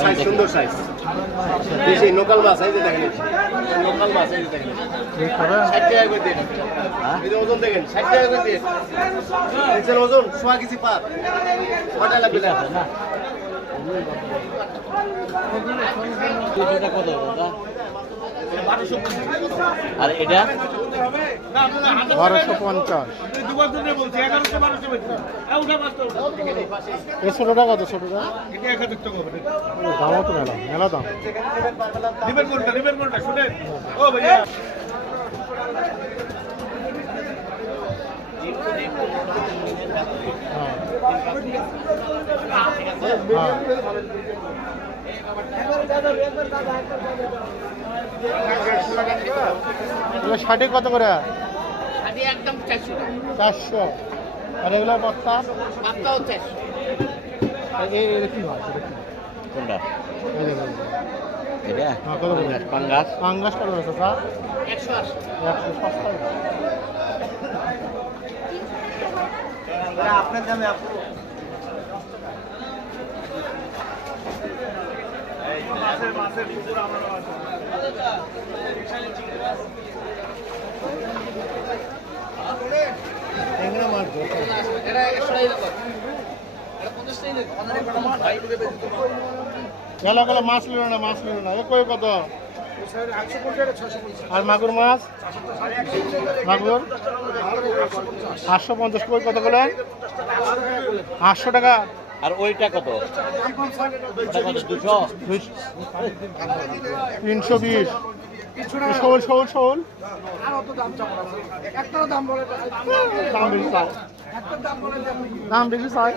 Size সুন্দর size বেশি local মাছ এই যে দেখেন লোকাল মাছ এই যে দেখেন 60 টাকা করে দিন এই যে ওজন দেখেন 60 টাকা করে দিন দেখছেন ওজন সোয়া কেজি পার কয়টা লাগবে না কত আর এটা 1250 এই ছোটটা কত ছোটটা দামও তো মেলা মেলা দাম ষাটে কত করে? একদম 400 আর এগুলো বস্তা কি হয় কোনটা এই দেখুন এটা কত করে? পাঙ্গাস পাঙ্গাস কত আছে স্যার? 180 সস্তা আপনার দামে আপু মাছের পুকুর আমরা গেল গেল মাছ নিল না মাছ নিল না কই কত? আর মাগুর মাছ মাগুর 850 কই কত করে? 800 টাকা। আর ওইটা কত? 320 শোল শোল শোল দাম বেশি চাই